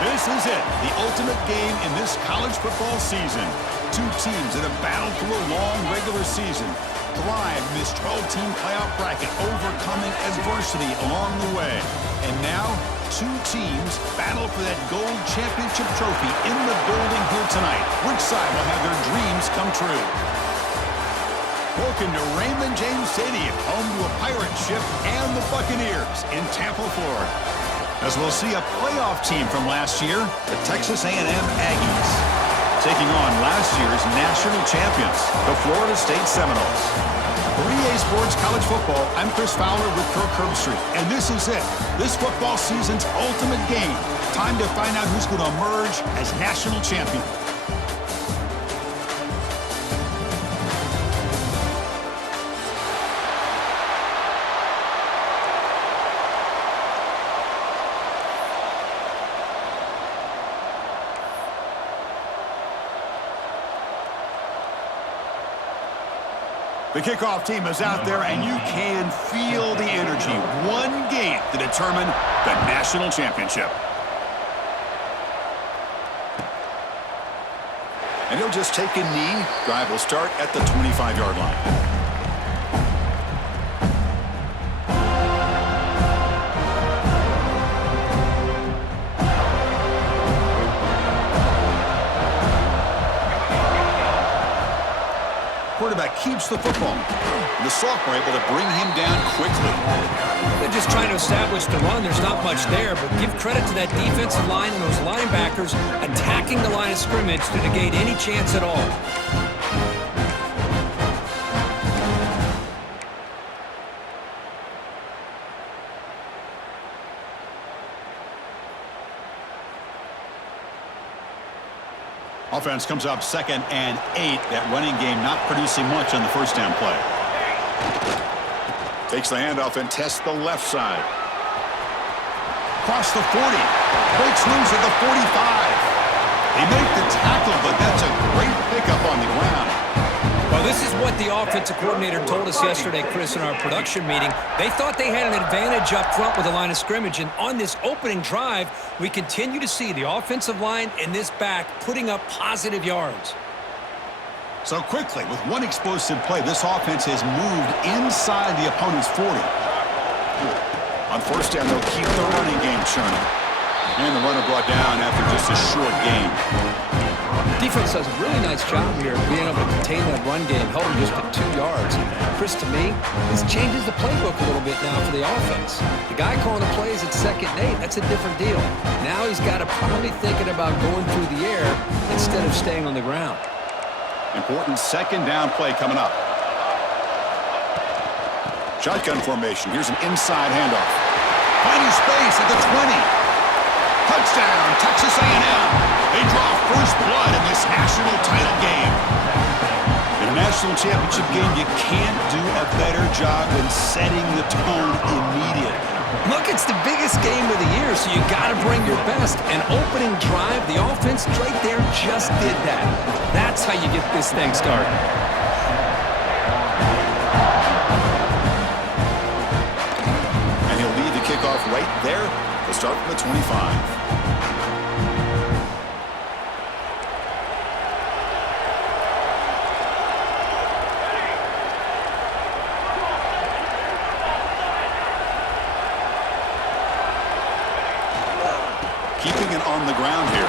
This is it, the ultimate game in this college football season. Two teams that have battled through a long regular season, thrived in this 12-team playoff bracket, overcoming adversity along the way. And now, two teams battle for that gold championship trophy in the building here tonight. Which side will have their dreams come true? Welcome to Raymond James Stadium, home to a pirate ship and the Buccaneers in Tampa, Florida. As we'll see a playoff team from last year, the Texas A&M Aggies, taking on last year's national champions, the Florida State Seminoles. For EA Sports College Football, I'm Chris Fowler with Kirk Herbstreit, and this is it, this football season's ultimate game. Time to find out who's going to emerge as national champion. The kickoff team is out there, and you can feel the energy. One game to determine the national championship. And he'll just take a knee. Drive will start at the 25-yard line. Quarterback keeps the football. And the sophomore able to bring him down quickly. They're just trying to establish the run. There's not much there, but give credit to that defensive line and those linebackers attacking the line of scrimmage to negate any chance at all. Offense comes up 2nd and 8. That running game not producing much on the first down play. Takes the handoff and tests the left side. Across the 40. Breaks loose at the 45. They make the tackle, but that's a great pickup on the ground. Well, this is what the offensive coordinator told us yesterday, Chris, in our production meeting. They thought they had an advantage up front with the line of scrimmage, and on this opening drive, we continue to see the offensive line and this back putting up positive yards. So quickly, with one explosive play, this offense has moved inside the opponent's 40. On first down, they'll keep the running game churning. And the runner brought down after just a short gain. Defense does a really nice job here of being able to contain that run game, held him just at 2 yards. Chris, to me, this changes the playbook a little bit now for the offense. The guy calling the plays at 2nd and 8, that's a different deal. Now he's got to probably thinking about going through the air instead of staying on the ground. Important 2nd down play coming up. Shotgun formation. Here's an inside handoff. Finding space at the 20. Touchdown, Texas A&M. They draw first blood in this national title game. In a national championship game, you can't do a better job than setting the tone immediately. Look, it's the biggest game of the year, so you got to bring your best. An opening drive, the offense right there just did that. That's how you get this thing started. And he'll lead the kickoff right there to start from the 25. Keeping it on the ground here.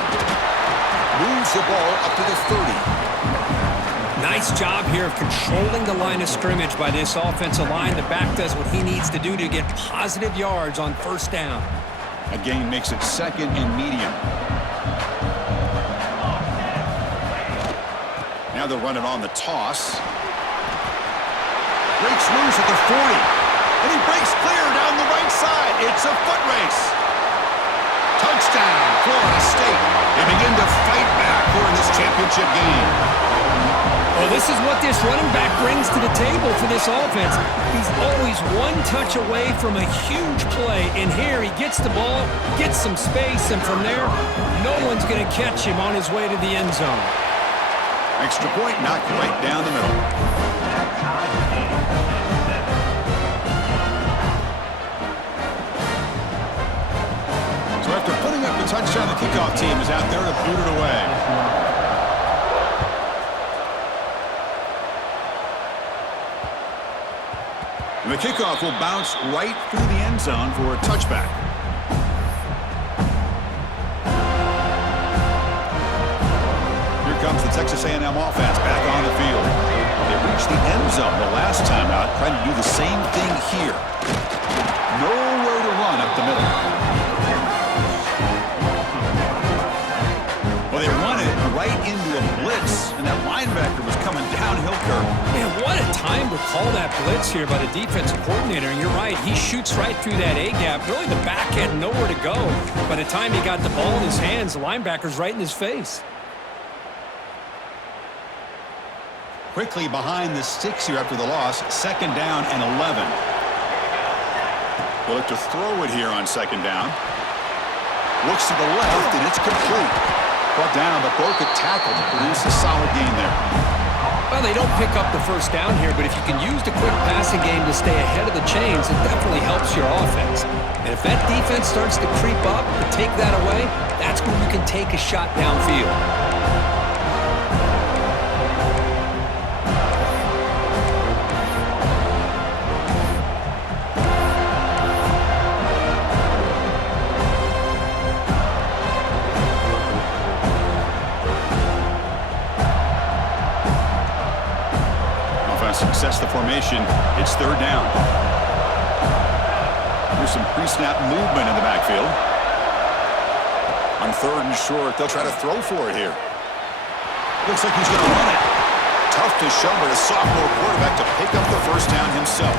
Moves the ball up to the 30. Nice job here of controlling the line of scrimmage by this offensive line. The back does what he needs to do to get positive yards on first down. That gain makes it 2nd and medium. Now they'll run it on the toss. Breaks loose at the 40. And he breaks clear down the right side. It's a foot race. Touchdown, Florida State. They begin to fight back here in this championship game. Well, this is what this running back brings to the table for this offense. He's always one touch away from a huge play. And here he gets the ball, gets some space, and from there, no one's going to catch him on his way to the end zone. Extra point knocked right down the middle. So after putting up The touchdown, the kickoff team is out there to boot it away. And the kickoff will bounce right through the end zone for a touchback. Here comes the Texas A&M offense back on the field. They reached the end zone the last time out, trying to do the same thing here. Nowhere to run up the middle. Well, they run it right into a blitz, and that linebacker was coming downhill curve. Man, what a time to call that blitz here by the defensive coordinator. And you're right, he shoots right through that A-gap. Really, the back had nowhere to go. By the time he got the ball in his hands, the linebacker's right in his face. Quickly behind the sticks here after the loss, 2nd down and 11. They'll look to throw it here on 2nd down. Looks to the left, and it's complete. Brought down, but broke a tackle to produce a solid gain there. Well, they don't pick up the first down here, but if you can use the quick passing game to stay ahead of the chains, it definitely helps your offense. And if that defense starts to creep up and take that away, that's when you can take a shot downfield. Success the formation. It's 3rd down. Here's some pre-snap movement in the backfield. On 3rd and short, they'll try to throw for it here. Looks like he's going to run it. Tough to show, but a sophomore quarterback to pick up the first down himself.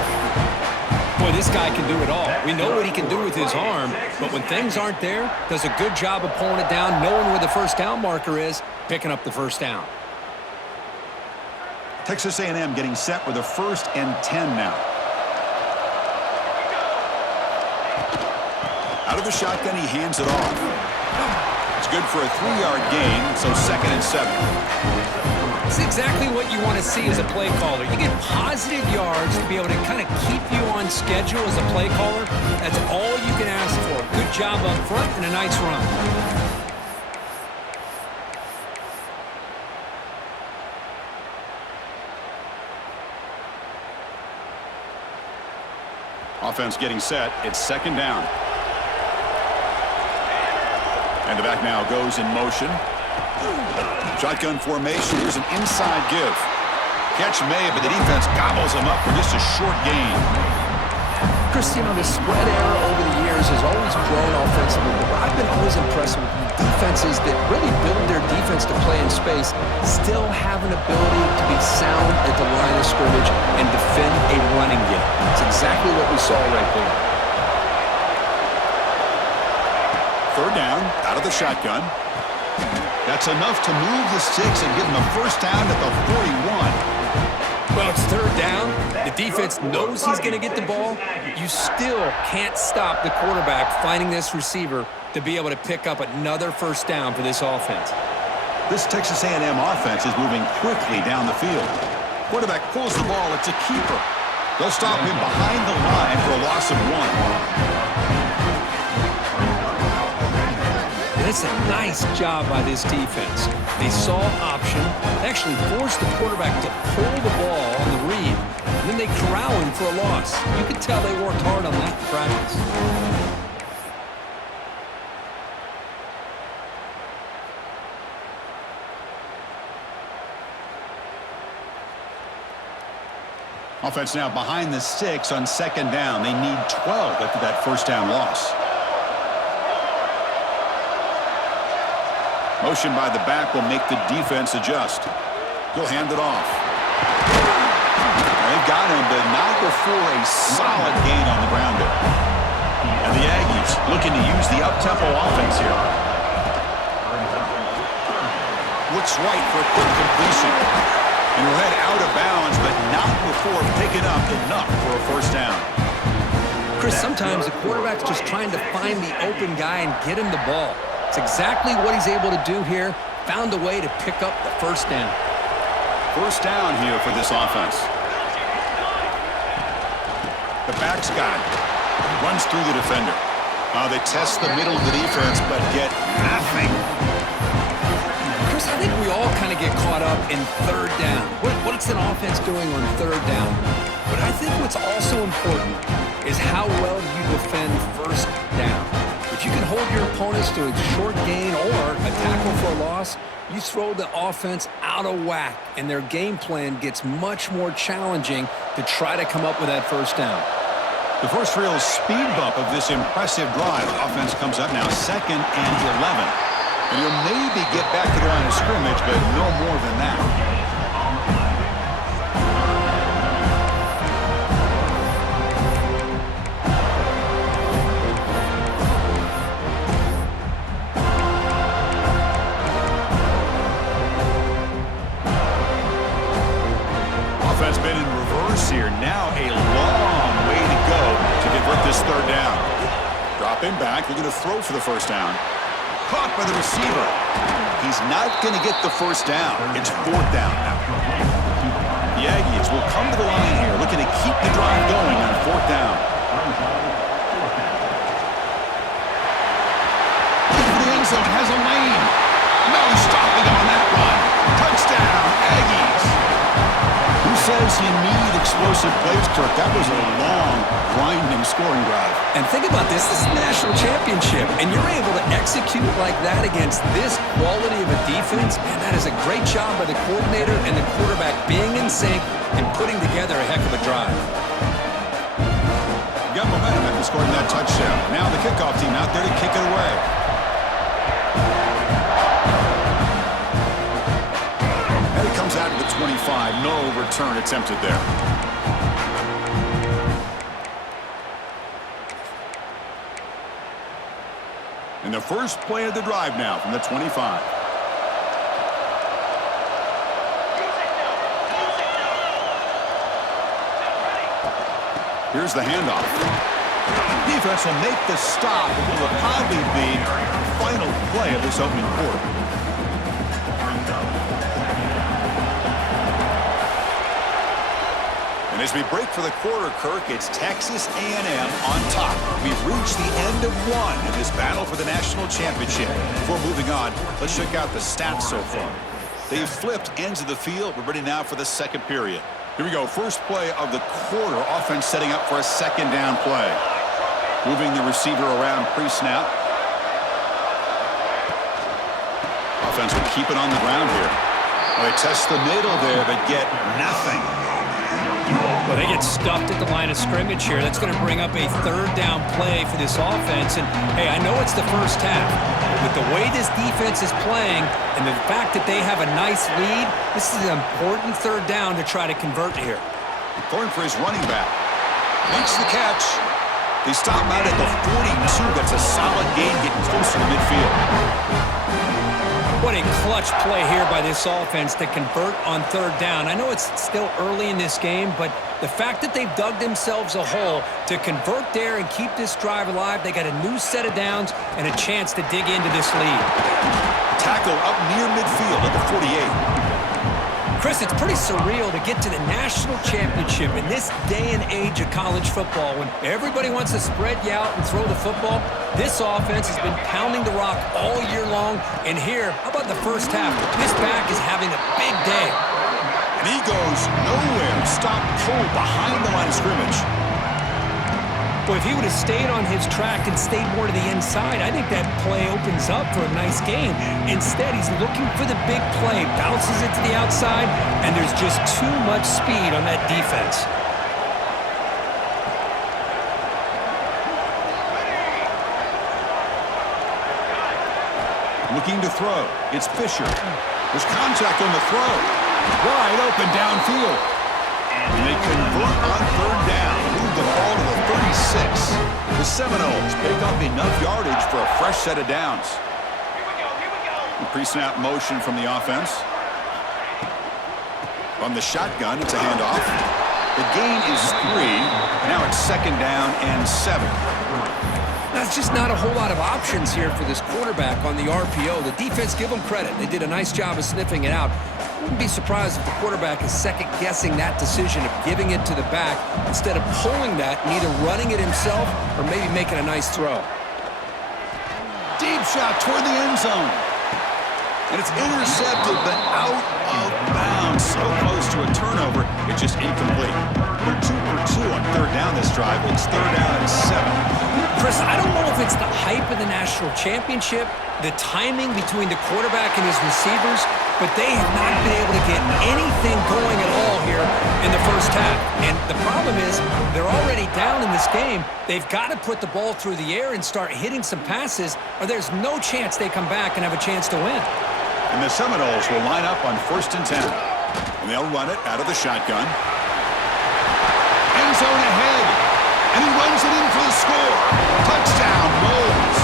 Boy, this guy can do it all. We know what he can do with his arm, but when things aren't there, does a good job of pulling it down, knowing where the first down marker is, picking up the first down. Texas A&M getting set with a 1st and 10 now. Out of the shotgun, he hands it off. It's good for a 3-yard gain, so 2nd and 7. It's exactly what you want to see as a play caller. You get positive yards to be able to kind of keep you on schedule as a play caller. That's all you can ask for. Good job up front and a nice run. Offense getting set. It's 2nd down. And the back now goes in motion. Shotgun formation. Here's an inside give. Catch made, but the defense gobbles him up for just a short gain. Chris, you know, the spread era over the years has always grown offensively, but I've been always impressed with defenses that really build their defense to play in space, still have an ability to be sound at the line of scrimmage and defend a running game. It's exactly what we saw right there. 3rd down, out of the shotgun. That's enough to move the sticks and give them a first down at the 41. Well, it's 3rd down. The defense knows he's going to get the ball. You still can't stop the quarterback finding this receiver to be able to pick up another first down for this offense. This Texas A&M offense is moving quickly down the field. Quarterback pulls the ball. It's a keeper. They'll stop him behind the line for a loss of 1. It's a nice job by this defense. They saw option, actually forced the quarterback to pull the ball on the read, and then they corral him for a loss. You could tell they worked hard on that in practice. Offense now behind the sticks on 2nd down. They need 12 after that first down loss. Motion by the back will make the defense adjust. He'll hand it off. They've got him, but not before a solid gain on the ground there. And the Aggies looking to use the up-tempo offense here. Looks right for a quick completion. And he'll head out of bounds, but not before picking up enough for a first down. Chris, sometimes the quarterback's just trying to find the open guy and get him the ball. It's exactly what he's able to do here. Found a way to pick up the first down. First down here for this offense. The back's got it. Runs through the defender. They test the middle of the defense, but get in third down. What's an offense doing on third down? But I think what's also important is how well you defend first down. If you can hold your opponents to a short gain or a tackle for a loss, you throw the offense out of whack, and their game plan gets much more challenging to try to come up with that first down. The first real speed bump of this impressive drive. Offense comes up now 2nd and 11. And he'll maybe get back to the line of scrimmage, but no more than that. Offense been in reverse here. Now a long way to go to convert this third down. Dropping back, looking to throw for the first down. Caught by the receiver. He's not going to get the first down. It's 4th down now. The Aggies will come to the line here, looking to keep the drive going on 4th down. The end zone has a lane. No stopping on that run. Touchdown, Aggies. Who says you need explosive plays, Kirk? That was a long, grinding scoring drive. And think about this. This is a national championship, and you're able to execute like that against this quality of a defense, and that is a great job by the coordinator and the quarterback being in sync and putting together a heck of a drive. Got momentum after scoring that touchdown. Now the kickoff team out there to kick it away. And it comes out to the 25. No return attempted there. And the first play of the drive now from the 25. Here's the handoff. Defense will make the stop. It will probably be the final play of this opening quarter. And as we break for the quarter, Kirk, it's Texas A&M on top. We've reached the end of one in this battle for the national championship. Before moving on, let's check out the stats so far. They've flipped ends of the field. We're ready now for the second period. Here we go. First play of the quarter. Offense setting up for a second down play. Moving the receiver around pre-snap. Offense will keep it on the ground here. Well, they test the middle there, but get nothing. Well, they get stuffed at the line of scrimmage here. That's going to bring up a third down play for this offense. And, hey, I know it's the first half, but with the way this defense is playing and the fact that they have a nice lead, this is an important third down to try to convert here. Going for his running back. Makes the catch. They stop him out at the 42. That's a solid gain getting closer to midfield. What a clutch play here by this offense to convert on third down. I know it's still early in this game, but the fact that they've dug themselves a hole to convert there and keep this drive alive, they got a new set of downs and a chance to dig into this lead. Tackle up near midfield at the 48. Chris, it's pretty surreal to get to the national championship in this day and age of college football when everybody wants to spread you out and throw the football. This offense has been pounding the rock all year long, and here, how about the first half? This back is having a big day. And he goes nowhere. Stopped cold behind the line of scrimmage. Boy, if he would have stayed on his track and stayed more to the inside, I think that play opens up for a nice gain. Instead, he's looking for the big play, bounces it to the outside, and there's just too much speed on that defense. Looking to throw. It's Fisher. There's contact on the throw. Wide open downfield. And they convert on third down. Move the ball to the 36. The Seminoles pick up enough yardage for a fresh set of downs. The pre-snap motion from the offense. From the shotgun, it's a handoff. The gain is 3. Now it's second down and 7. That's just not a whole lot of options here for this quarterback on the RPO. The defense, give them credit. They did a nice job of sniffing it out. Wouldn't be surprised if the quarterback is second-guessing that decision of giving it to the back instead of pulling that and either running it himself or maybe making a nice throw. Deep shot toward the end zone. And it's intercepted, but out of bounds. So close to a turnover, it's just incomplete. They're 2 for 2 on third down this drive. It's third down and 7. Chris, I don't know if it's the hype of the national championship, the timing between the quarterback and his receivers, but they have not been able to get anything going at all here in the first half. And the problem is they're already down in this game. They've got to put the ball through the air and start hitting some passes, or there's no chance they come back and have a chance to win. And the Seminoles will line up on 1st and 10. And they'll run it out of the shotgun. End zone ahead. And he runs it in for the score. Touchdown, Noles.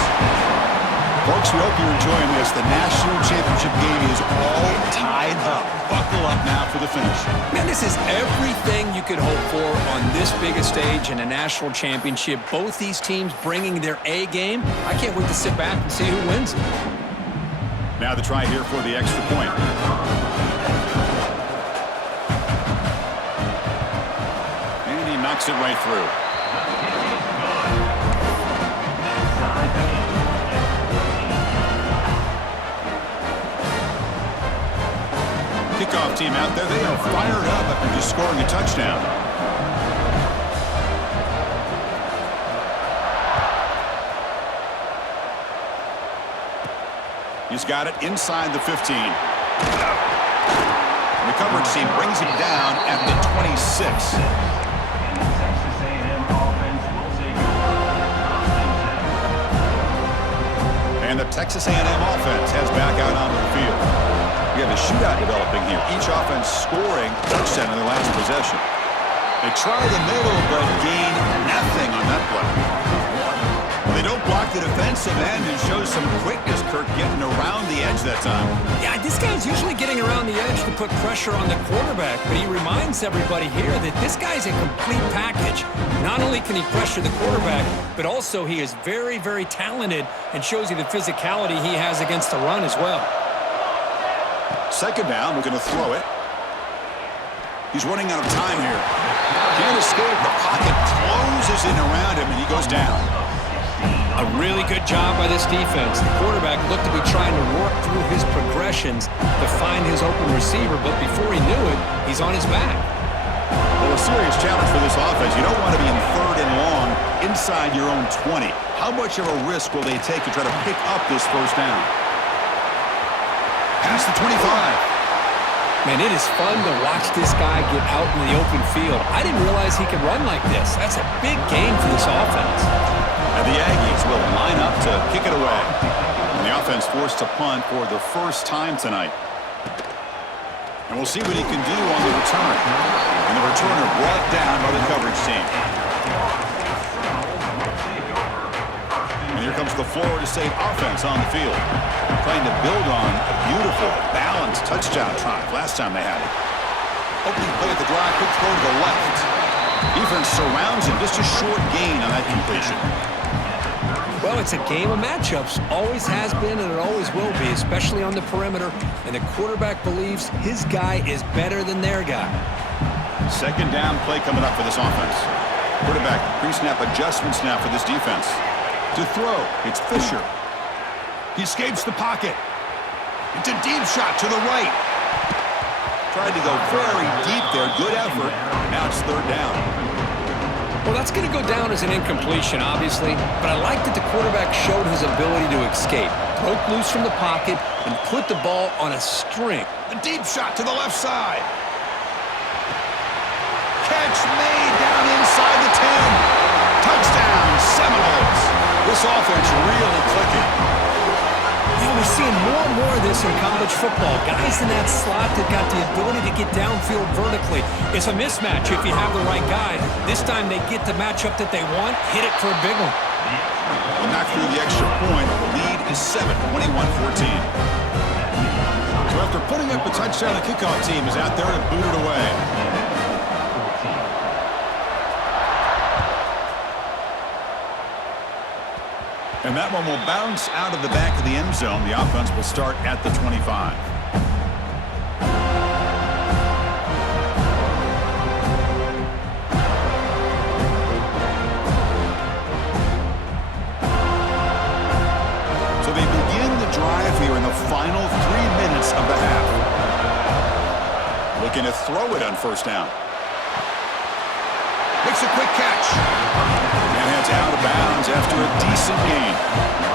Folks, we hope you're enjoying this. The national championship game is all tied up. Buckle up now for the finish. Man, this is everything you could hope for on this biggest stage in a national championship. Both these teams bringing their A game. I can't wait to sit back and see who wins it. Now the try here for the extra point. And he knocks it right through. Kickoff team out there, they are fired up after just scoring a touchdown. He's got it inside the 15. The coverage team brings him down at the 26. And the Texas A&M offense heads back out onto the field. We have a shootout developing here. Each offense scoring touchdown in their last possession. They try the middle, but gain nothing on that play. Well, they don't block the defensive end and show some quickness, Kirk, getting around the edge that time. Yeah, this guy's usually getting around the edge to put pressure on the quarterback, but he reminds everybody here that this guy's a complete package. Not only can he pressure the quarterback, but also he is very, very talented and shows you the physicality he has against the run as well. Second down, we're going to throw it. He's running out of time here. Can't escape. The pocket closes in around him, and he goes down. A really good job by this defense. The quarterback looked to be trying to work through his progressions to find his open receiver, but before he knew it, he's on his back. Well, a serious challenge for this offense. You don't want to be in third and long inside your own 20. How much of a risk will they take to try to pick up this first down? Past the 25. Man, it is fun to watch this guy get out in the open field. I didn't realize he could run like this. That's a big game for this offense. And the Aggies will line up to kick it away. And the offense forced to punt for the first time tonight. And we'll see what he can do on the return. And the returner brought down by the coverage team. And here comes the Florida State offense on the field. Trying to build on a beautiful, balanced touchdown drive last time they had it. Opening play at the drive, quick throw to the left. Defense surrounds him, just a short gain on that completion. Well, it's a game of matchups. Always has been and it always will be, especially on the perimeter. And the quarterback believes his guy is better than their guy. Second down play coming up for this offense. Quarterback pre-snap adjustments now for this defense. To throw, it's Fisher. He escapes the pocket. It's a deep shot to the right. Tried to go very deep there. Good effort. Now it's third down. Well, that's going to go down as an incompletion, obviously, but I like that the quarterback showed his ability to escape, broke loose from the pocket, and put the ball on a string. A deep shot to the left side. Catch made down inside the 10. Touchdown, Seminoles. This offense really clicking. Yeah, we're seeing more and more of this in college football. Guys in that slot that got the ability to get downfield vertically. It's a mismatch if you have the right guy. This time they get the matchup that they want, hit it for a big one. Well, knock through the extra point. The lead is 7, 21-14. So after putting up a touchdown, the kickoff team is out there to boot it away. And that one will bounce out of the back of the end zone. The offense will start at the 25. So they begin the drive here in the final 3 minutes Looking to throw it on first down. Makes a quick catch. And heads out of bounds after a decent gain.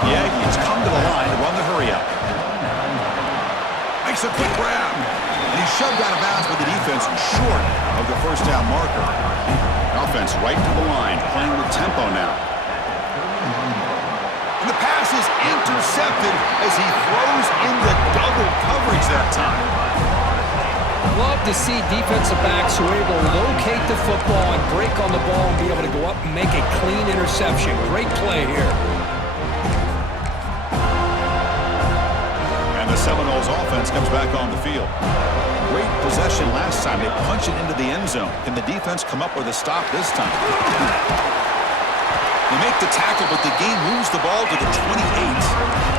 The Aggies come to the line to run the hurry up. Makes a quick grab. And he's shoved out of bounds by the defense short of the first down marker. Offense right to the line, playing with tempo now. And the pass is intercepted as he throws in the double coverage that time. Love to see defensive backs who are able to locate the football and break on the ball and be able to go up and make a clean interception. Great play here. And the Seminoles offense comes back on the field. Great possession last time. They punch it into the end zone. Can the defense come up with a stop this time? They make the tackle, but the game moves the ball to the 28.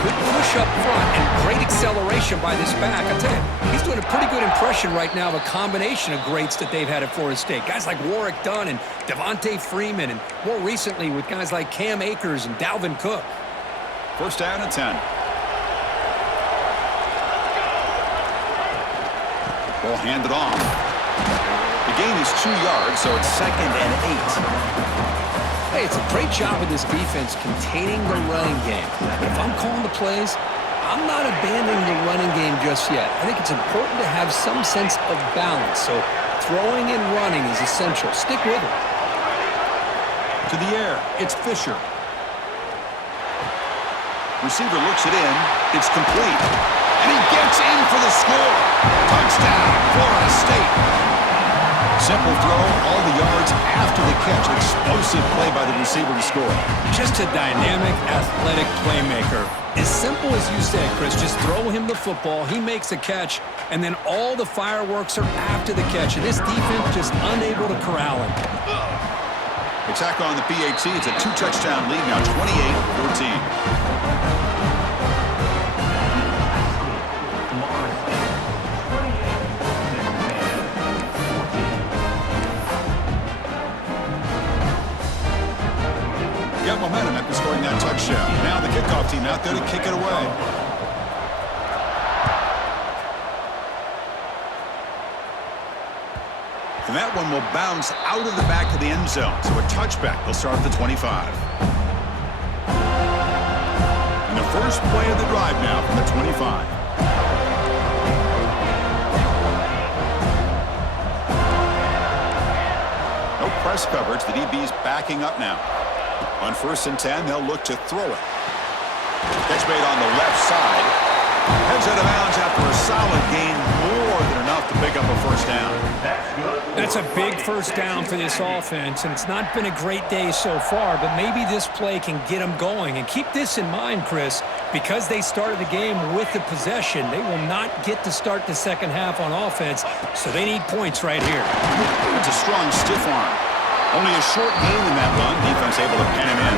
Good push up front and great acceleration by this back. I tell you, he's doing a pretty good impression right now of a combination of greats that they've had at Forest State. Guys like Warwick Dunn and Devontae Freeman, and more recently with guys like Cam Akers and Dalvin Cook. First down and 10. Ball handed off. The gain is 2 yards, so it's 2nd and 8. Hey, it's a great job of this defense containing the running game. But if I'm calling the plays, I'm not abandoning the running game just yet. I think it's important to have some sense of balance. So throwing and running is essential. Stick with it. To the air, it's Fisher. Receiver looks it in. It's complete. And he gets in for the score. Touchdown, Florida State. Simple throw, all the yards after the catch. Explosive play by the receiver to score. Just a dynamic, athletic playmaker. As simple as you said, Chris, just throw him the football, he makes a catch, and then all the fireworks are after the catch. And this defense just unable to corral him. Attack on the PAT. It's a 2-touchdown lead now, 28-14. Got momentum after scoring that touchdown. Now the kickoff team out there to kick it away. And that one will bounce out of the back of the end zone. So a touchback. They'll start at the 25. And the first play of the drive now from the 25. No press coverage. The DB's backing up now. On 1st and 10, they'll look to throw it. Catch made on the left side. Heads out of bounds after a solid gain, more than enough to pick up a first down. That's a big first down for this offense, and it's not been a great day so far, but maybe this play can get them going. And keep this in mind, Chris, because they started the game with the possession, they will not get to start the second half on offense, so they need points right here. It's a strong stiff arm. Only a short gain in that run. Defense able to pen him in.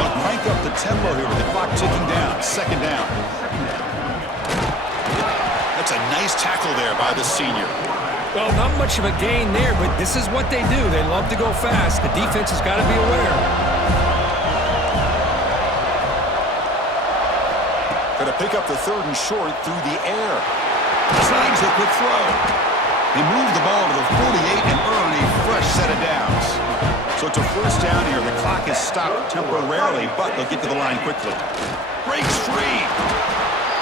They'll crank up the tempo here with the clock ticking down. 2nd down. That's a nice tackle there by the senior. Well, not much of a gain there, but this is what they do. They love to go fast. The defense has got to be aware. Got to pick up the 3rd and short through the air. Snags a quick throw. They move the ball to the 48 and earn a fresh set of downs. So it's a first down here. The clock is stopped temporarily, but they'll get to the line quickly. Breaks free.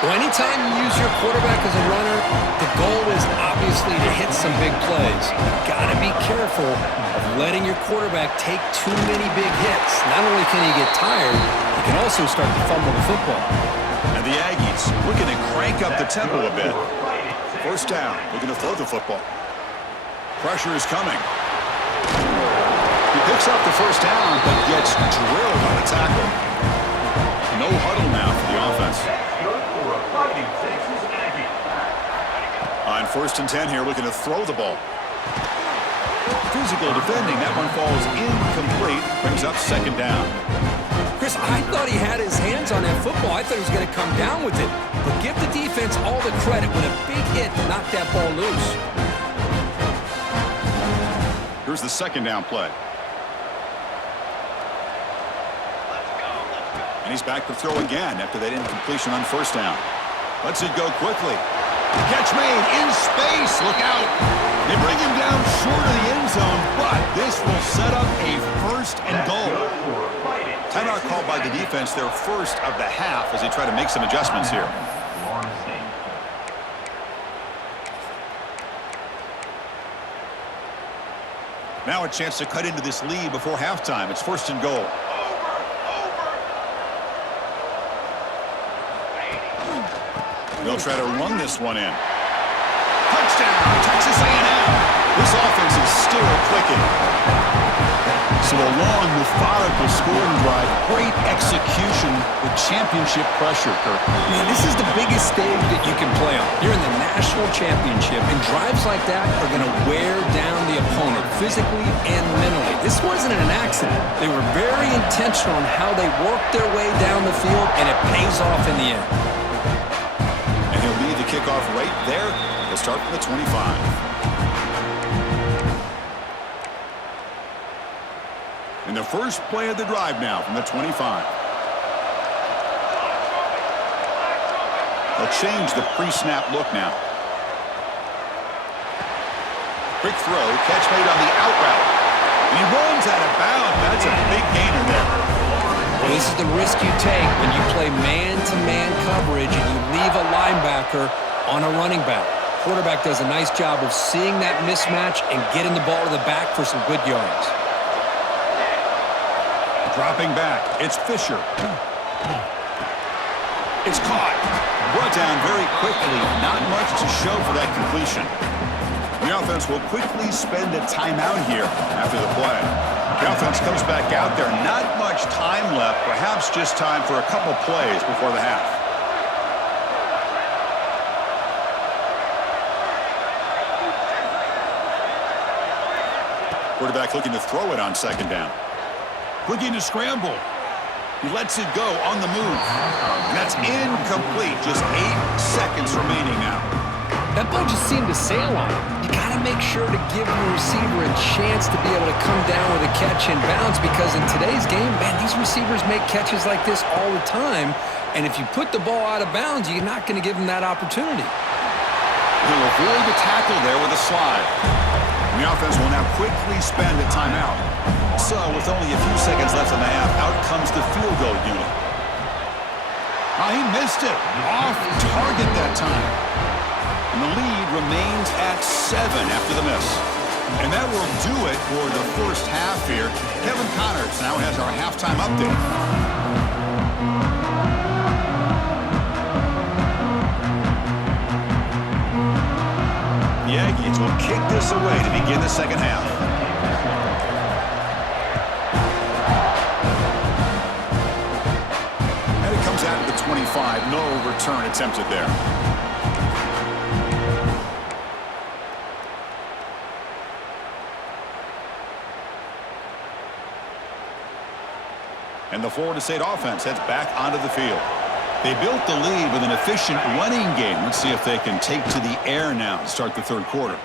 Well, anytime you use your quarterback as a runner, the goal is obviously to hit some big plays. You've got to be careful of letting your quarterback take too many big hits. Not only can he get tired, he can also start to fumble the football. And the Aggies looking to crank up the tempo a bit. First down, looking to throw the football. Pressure is coming. He picks up the first down, but gets drilled on the tackle. No huddle now for the offense. On 1st and 10 here, looking to throw the ball. Physical defending, that one falls incomplete. Brings up 2nd down. Chris, I thought he had his hands on that football. I thought he was going to come down with it. But give the defense all the credit with a big hit to knock that ball loose. Here's the 2nd down play. And he's back to throw again after that incompletion on 1st down. Lets it go quickly. Catch made in space. Look out. They bring him down short of the end zone, but this will set up a first and goal. Timeout called by the defense, their first of the half, as they try to make some adjustments here. Now a chance to cut into this lead before halftime. It's first and goal. They'll try to run this one in. Touchdown, Texas A&M. This offense is still clicking. So a long, methodical scoring drive. Great execution with championship pressure, Kirk. Man, this is the biggest stage that you can play on. You're in the national championship, and drives like that are going to wear down the opponent physically and mentally. This wasn't an accident. They were very intentional on how they worked their way down the field, and it pays off in the end. And he'll lead the kickoff right there. They'll start from the 25. And the first play of the drive now from the 25. They'll change the pre-snap look now. Quick throw, catch made on the out route. And he runs out of bounds. That's a big gainer there. Well, this is the risk you take when you play man-to-man coverage and you leave a linebacker on a running back. Quarterback does a nice job of seeing that mismatch and getting the ball to the back for some good yards. Dropping back, it's Fisher. It's caught. Brought down very quickly. Not much to show for that completion. The offense will quickly spend a timeout here after the play. The offense comes back out there. Not much time left. Perhaps just time for a couple plays before the half. Quarterback looking to throw it on second down. Looking to scramble. He lets it go on the move. And that's incomplete. Just 8 seconds remaining now. That ball just seemed to sail on him. You got to make sure to give the receiver a chance to be able to come down with a catch and bounce, because in today's game, man, these receivers make catches like this all the time. And if you put the ball out of bounds, you're not going to give them that opportunity. He'll avoid the tackle there with a slide. And the offense will now quickly spend a timeout. So, with only a few seconds left in the half, out comes the field goal unit. Oh, he missed it. Off target that time. And the lead remains at 7 after the miss. And that will do it for the first half here. Kevin Connors now has our halftime update. The Aggies will kick this away to begin the second half. And it comes out to the 25. No return attempted there. And the Florida State offense heads back onto the field. They built the lead with an efficient running game. Let's see if they can take to the air now to start the third quarter.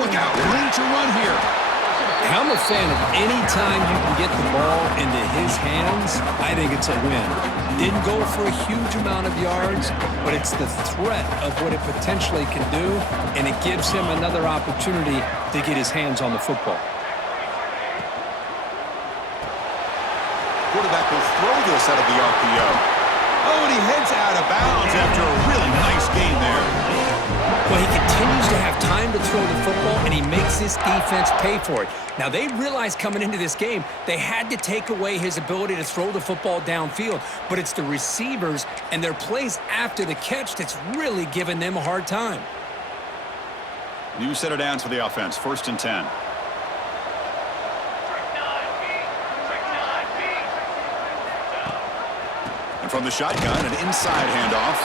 Look out, ready to run here. I'm a fan of any time you can get the ball into his hands. I think it's a win. Didn't go for a huge amount of yards, but it's the threat of what it potentially can do, and it gives him another opportunity to get his hands on the football. Quarterback will throw this out of the RPO. Oh, and he heads out of bounds after a really nice game there. Well, he continues to have time to throw the football, and he makes his defense pay for it. Now, they realized coming into this game they had to take away his ability to throw the football downfield, but it's the receivers and their plays after the catch that's really giving them a hard time. New set of downs for the offense, 1st and 10. And from the shotgun, an inside handoff.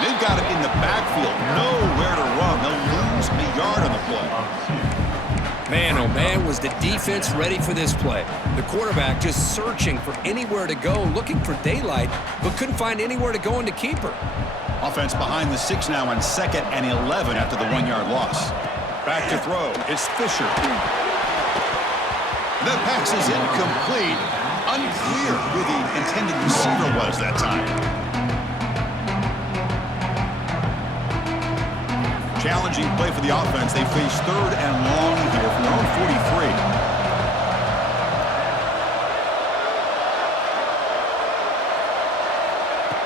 They've got it in the backfield. Nowhere to run. They'll lose a yard on the play. Man, oh man, was the defense ready for this play. The quarterback just searching for anywhere to go, looking for daylight, but couldn't find anywhere to go into keeper. Offense behind the 6 now on 2nd and 11 after the 1-yard loss. Back to throw. It's Fisher. The pass is incomplete. Unclear who the intended receiver was that time. challenging play for the offense. They face third and long here from their own 43.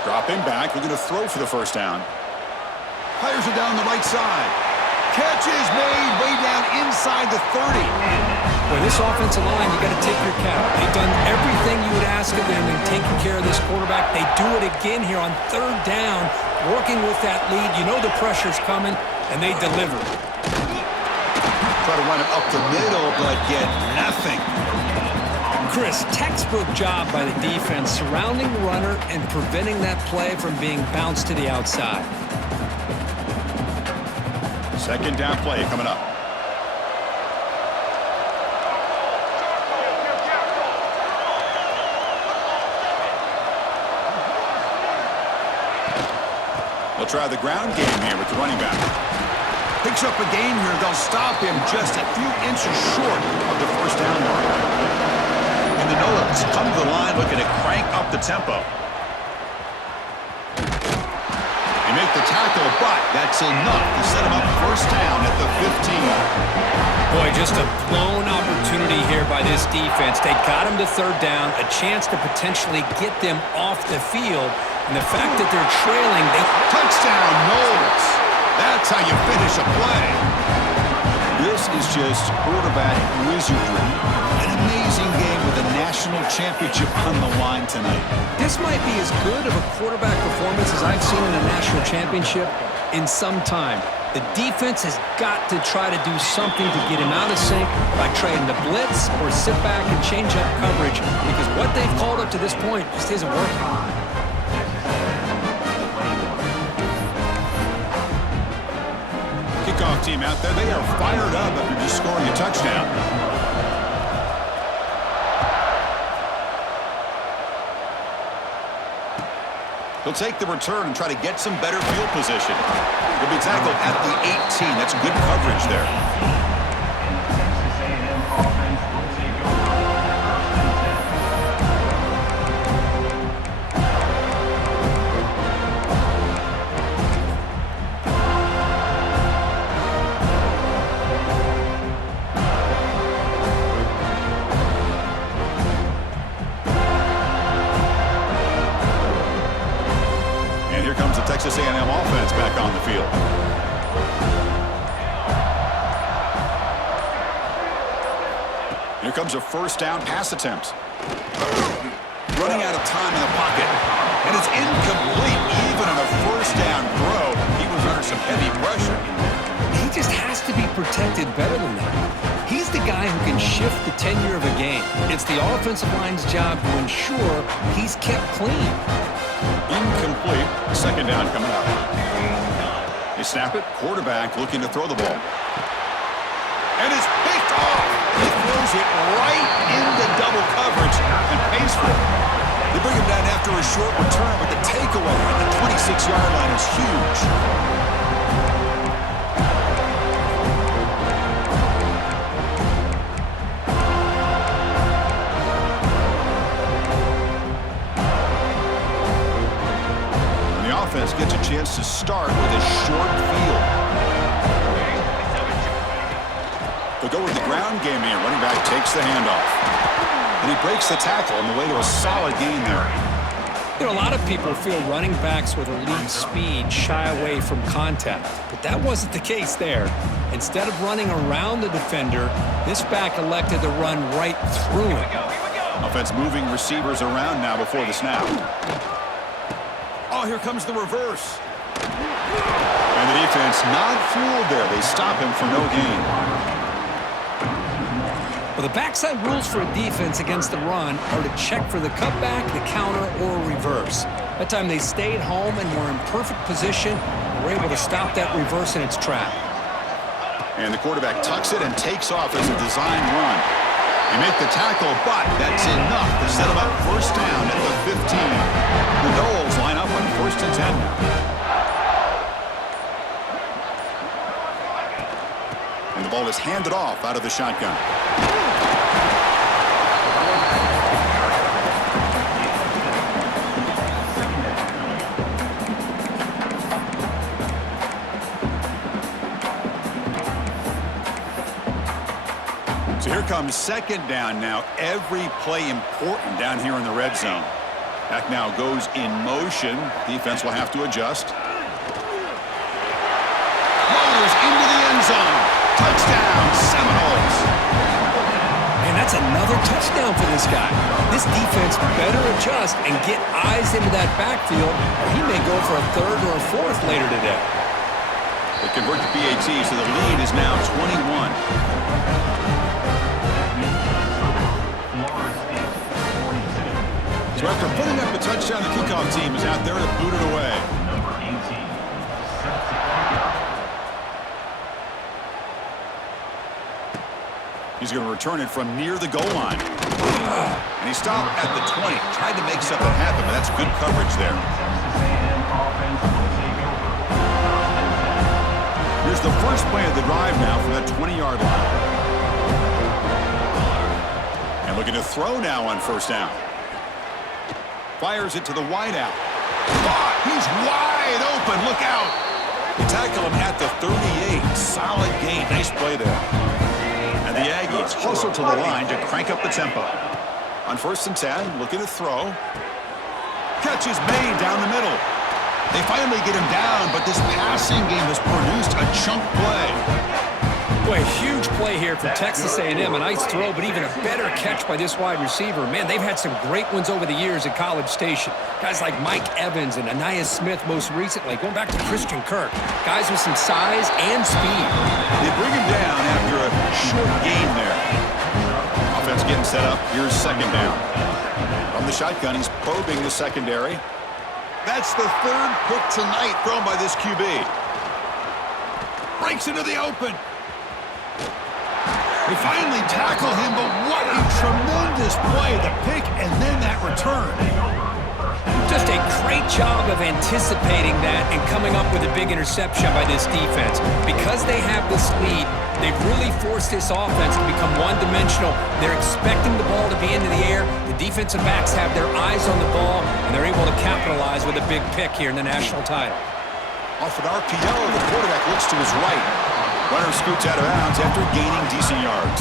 Dropping back, looking to throw for the first down. Players are down the right side. Catch is made way down inside the 30. Boy, this offensive line, you got to take your cap. They've done everything you would ask of them in taking care of this quarterback. They do it again here on third down, working with that lead. You know the pressure's coming, and they deliver. Try to run it up the middle, but get nothing. Chris, textbook job by the defense surrounding the runner and preventing that play from being bounced to the outside. Second down play coming up. They'll try the ground game here with the running back. Picks up a gain here. They'll stop him just a few inches short of the first down mark. And the Nolas come to the line looking to crank up the tempo. They make the tackle, but that's enough to set him up first down at the 15. Boy, just a blown opportunity here by this defense. They got him to third down, a chance to potentially get them off the field. And the fact that they're trailing, touchdown, Nolas. That's how you finish a play. This is just quarterback wizardry. An amazing game with a national championship on the line tonight. This might be as good of a quarterback performance as I've seen in a national championship in some time. The defense has got to try to do something to get him out of sync by trading the blitz or sit back and change up coverage, because what they've called up to this point just isn't working. Kickoff team out there, they are fired up after just scoring a touchdown. He'll take the return and try to get some better field position. He'll be tackled at the 18. That's good coverage there. Texas A&M offense back on the field. Here comes a first down pass attempt. Running out of time in the pocket. And it's incomplete even on a first down throw. He was under some heavy pressure. He just has to be protected better than that. He's the guy who can shift the tenure of a game. It's the offensive line's job to ensure he's kept clean. Incomplete. Second down coming up. They snap it. Quarterback looking to throw the ball. And it's picked off. He throws it right into double coverage and pays for it. They bring him down after a short return, but the takeaway at the 26-yard line is huge. Gets a chance to start with a short field. They'll go with the ground game here. Running back takes the handoff. And he breaks the tackle on the way to a solid gain there. You know, a lot of people feel running backs with elite speed shy away from contact, but that wasn't the case there. Instead of running around the defender, this back elected to run right through him. Offense moving receivers around now before the snap. Oh, here comes the reverse. And the defense not fooled there. They stop him for no gain. Well, the backside rules for a defense against the run are to check for the cutback, the counter, or reverse. That time they stayed home and were in perfect position and were able to stop that reverse in its track. And the quarterback tucks it and takes off as a design run. They make the tackle, but that's enough to set him up first down at the 15. The Noles line up on first and 10 now. And the ball is handed off out of the shotgun. Here comes second down now. Every play important down here in the red zone. Back now goes in motion. Defense will have to adjust. Rolls into the end zone. Touchdown, Seminoles. And that's another touchdown for this guy. This defense better adjust and get eyes into that backfield, or he may go for a third or a fourth later today. They convert to PAT, so the lead is now 21. So after putting up a touchdown, the kickoff team is out there to boot it away. He's going to return it from near the goal line. And he stopped at the 20. Tried to make something happen, but that's good coverage there. Here's the first play of the drive now from that 20-yard line. And looking to throw now on first down. Fires it to the wideout. He's wide open. Look out. They tackle him at the 38. Solid gain. Nice play there. And the Aggies hustle to the line to crank up the tempo. On first and 10, looking to throw. Catch is made down the middle. They finally get him down, but this passing game has produced a chunk play. Boy, a huge play here from Texas A&M. A nice throw, but even a better catch by this wide receiver. Man, they've had some great ones over the years at College Station. Guys like Mike Evans and Anais Smith most recently. Going back to Christian Kirk. Guys with some size and speed. They bring him down after a short gain there. Offense getting set up. Here's second down. From the shotgun, he's probing the secondary. That's the third pick tonight thrown by this QB. Breaks into the open. They finally tackle him, but what a tremendous play. The pick and then that return. Just a great job of anticipating that and coming up with a big interception by this defense. Because they have this lead, they've really forced this offense to become one-dimensional. They're expecting the ball to be into the air. The defensive backs have their eyes on the ball, and they're able to capitalize with a big pick here in the national title. Off an RPO, the quarterback looks to his right. Runner scoots out of bounds after gaining decent yards.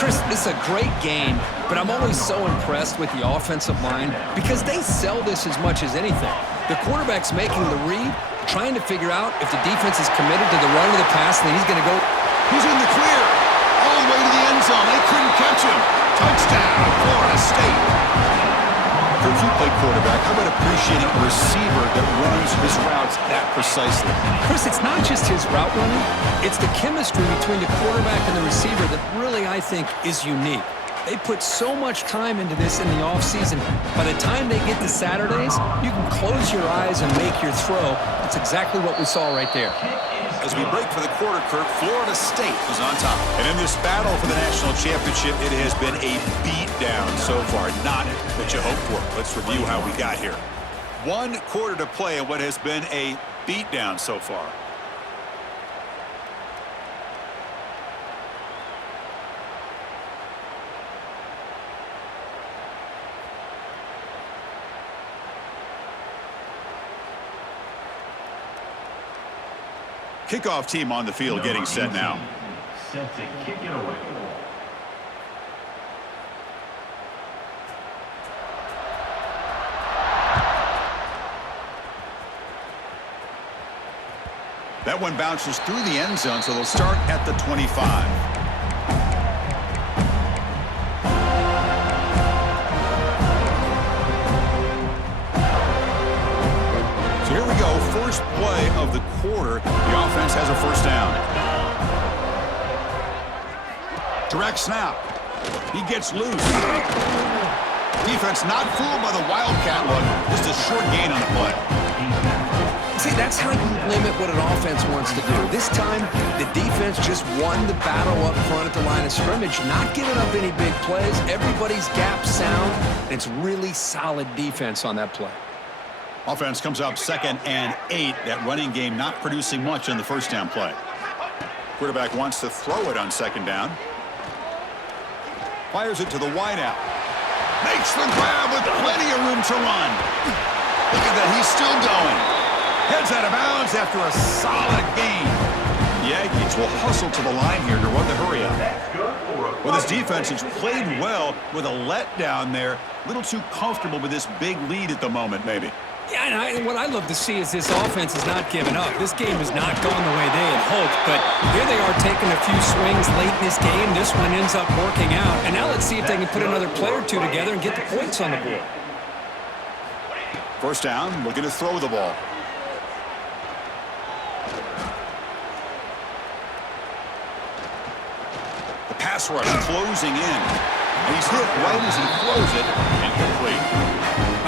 Chris, this is a great game, but I'm always so impressed with the offensive line because they sell this as much as anything. The quarterback's making the read, trying to figure out if the defense is committed to the run or the pass, and then he's going to go. He's in the clear. All the way to the end zone. They couldn't catch him. Touchdown, Florida State. Kirk, you play quarterback. How about appreciating a receiver that runs his routes that precisely? Chris, it's not just his route running. It's the chemistry between the quarterback and the receiver that really, I think, is unique. They put so much time into this in the offseason. By the time they get to Saturdays, you can close your eyes and make your throw. That's exactly what we saw right there. As we break for the quarter, Kirk, Florida State is on top. And in this battle for the national championship, it has been a beatdown so far. Not what you hoped for. Let's review how we got here. 1 quarter to play in what has been a beatdown so far. Kickoff team on the field getting set now. Set to kick it away. That one bounces through the end zone, so they'll start at the 25. So here we go, first play of the quarter. The offense has a first down. Direct snap. He gets loose. Defense not fooled by the Wildcat look. Just a short gain on the play. See, that's how you limit what an offense wants to do. This time, the defense just won the battle up front at the line of scrimmage, not giving up any big plays. Everybody's gap sound. It's really solid defense on that play. Offense comes up 2nd and 8. That running game not producing much on the first down play. Quarterback wants to throw it on 2nd down. Fires it to the wideout. Makes the grab with plenty of room to run. Look at that, he's still going. Heads out of bounds after a solid gain. The The Aggies will hustle to the line here to run the hurry up. That's good for a Well, this defense has played well with a letdown there. A little too comfortable with this big lead at the moment, maybe. Yeah, and what I love to see is this offense is not giving up. This game has not gone the way they had hoped, but here they are taking a few swings late in this game. This one ends up working out, and now let's see if they can put another play or two together and get the points on the board. First down, looking to throw the ball. The pass rush closing in, and he's hit right as he throws it, incomplete.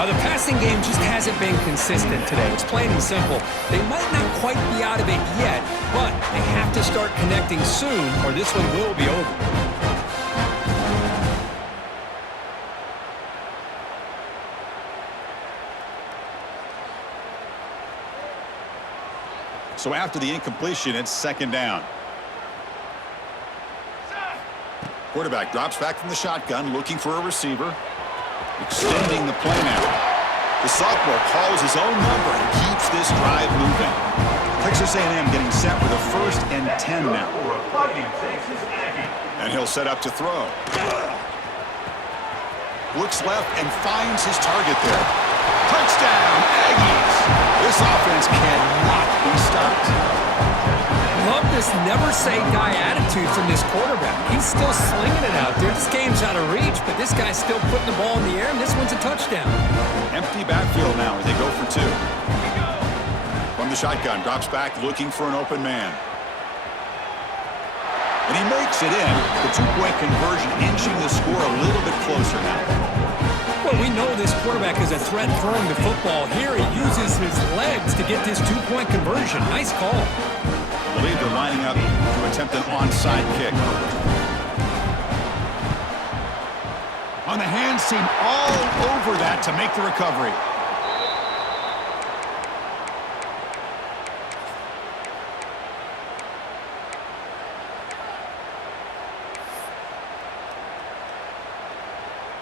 The passing game just hasn't been consistent today. It's plain and simple. They might not quite be out of it yet, but they have to start connecting soon or this one will be over. So after the incompletion, it's second down. Quarterback drops back from the shotgun, looking for a receiver. Extending the play now. The sophomore calls his own number and keeps this drive moving. Texas A&M getting set with a 1st and 10 now. And he'll set up to throw. Looks left and finds his target there. Touchdown, Aggies! This offense cannot be stopped. Love this never-say-die attitude from this quarterback. He's still slinging it out there. This game's out of reach, but this guy's still putting the ball in the air, and this one's a touchdown. Empty backfield now as they go for 2. From the shotgun, drops back looking for an open man. And he makes it in. The 2-point conversion inching the score a little bit closer now. Well, we know this quarterback is a threat throwing the football. Here he uses his legs to get this 2-point conversion. Nice call. I believe they're lining up to attempt an onside kick. On the hands team all over that to make the recovery.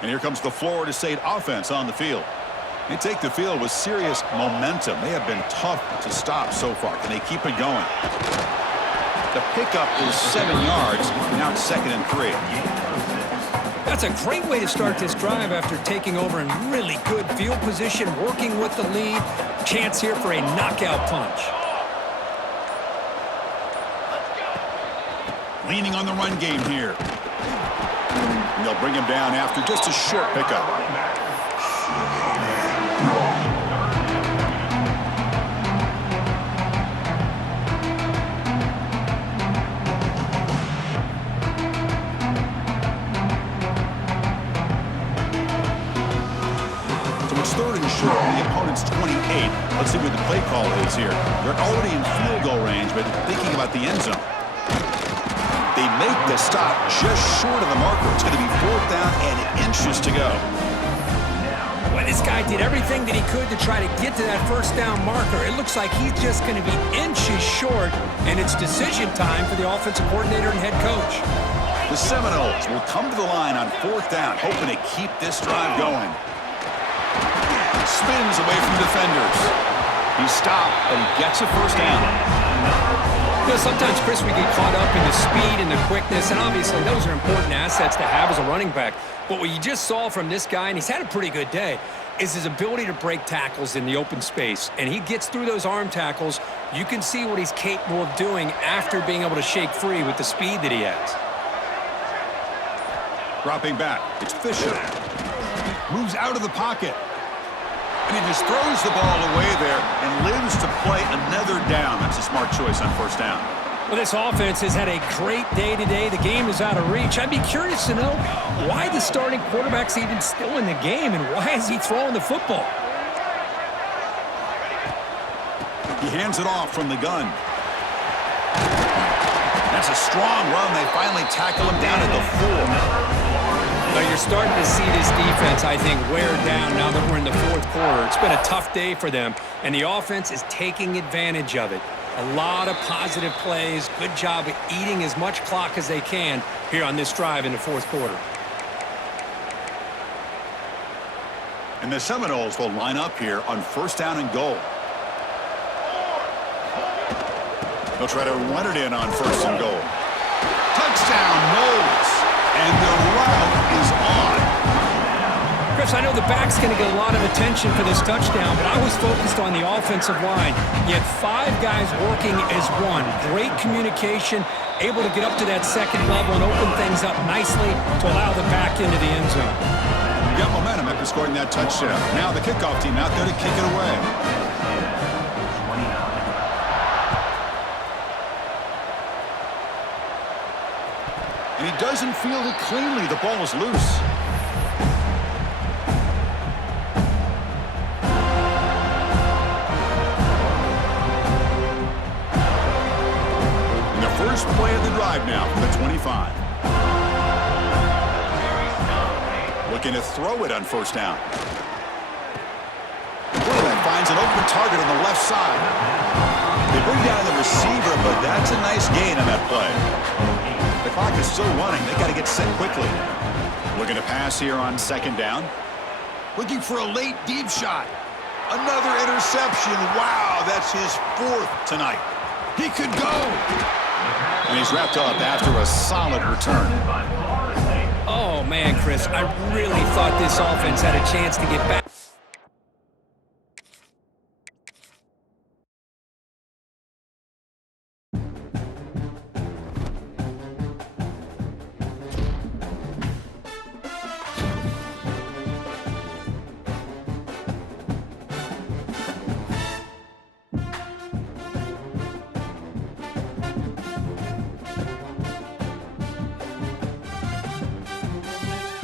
And here comes the Florida State offense on the field. They take the field with serious momentum. They have been tough to stop so far. Can they keep it going? The pickup is 7 yards. Now it's 2nd and 3. That's a great way to start this drive after taking over in really good field position, working with the lead. Chance here for a knockout punch. Leaning on the run game here. And they'll bring him down after just a short pickup. It's 3rd and short on the opponent's 28. Let's see what the play call is here. They're already in field goal range, but thinking about the end zone. They make the stop just short of the marker. It's going to be 4th down and inches to go. Well, this guy did everything that he could to try to get to that 1st down marker. It looks like he's just going to be inches short, and it's decision time for the offensive coordinator and head coach. The Seminoles will come to the line on 4th down, hoping to keep this drive going. Spins away from defenders. He's stopped, but he gets a 1st down. You know, sometimes, Chris, we get caught up in the speed and the quickness, and obviously those are important assets to have as a running back. But what you just saw from this guy, and he's had a pretty good day, is his ability to break tackles in the open space. And he gets through those arm tackles. You can see what he's capable of doing after being able to shake free with the speed that he has. Dropping back, it's Fisher. Moves out of the pocket. And he just throws the ball away there and lives to play another down. That's a smart choice on 1st down. Well, this offense has had a great day today. The game is out of reach. I'd be curious to know why the starting quarterback's even still in the game and why is he throwing the football? He hands it off from the gun. That's a strong run. They finally tackle him down at the 4. Now you're starting to see this defense, I think, wear down now that we're in the 4th quarter. It's been a tough day for them, and the offense is taking advantage of it. A lot of positive plays. Good job of eating as much clock as they can here on this drive in the 4th quarter. And the Seminoles will line up here on 1st down and goal. They'll try to run it in on 1st and goal. Touchdown, Knowles. And the route is on. Chris, I know the back's going to get a lot of attention for this touchdown, but I was focused on the offensive line. You had 5 guys working as one. Great communication, able to get up to that second level and open things up nicely to allow the back into the end zone. You got momentum after scoring that touchdown. Now the kickoff team out there to kick it away. And he doesn't field it cleanly. The ball is loose. And the first play of the drive now from the 25. Looking to throw it on 1st down. Quarterback finds an open target on the left side. They bring down the receiver, but that's a nice gain on that play. The clock is still running. They got to get set quickly. Looking to pass here on 2nd down. Looking for a late deep shot. Another interception. Wow, that's his 4th tonight. He could go. And he's wrapped up after a solid return. Oh, man, Chris, I really thought this offense had a chance to get back.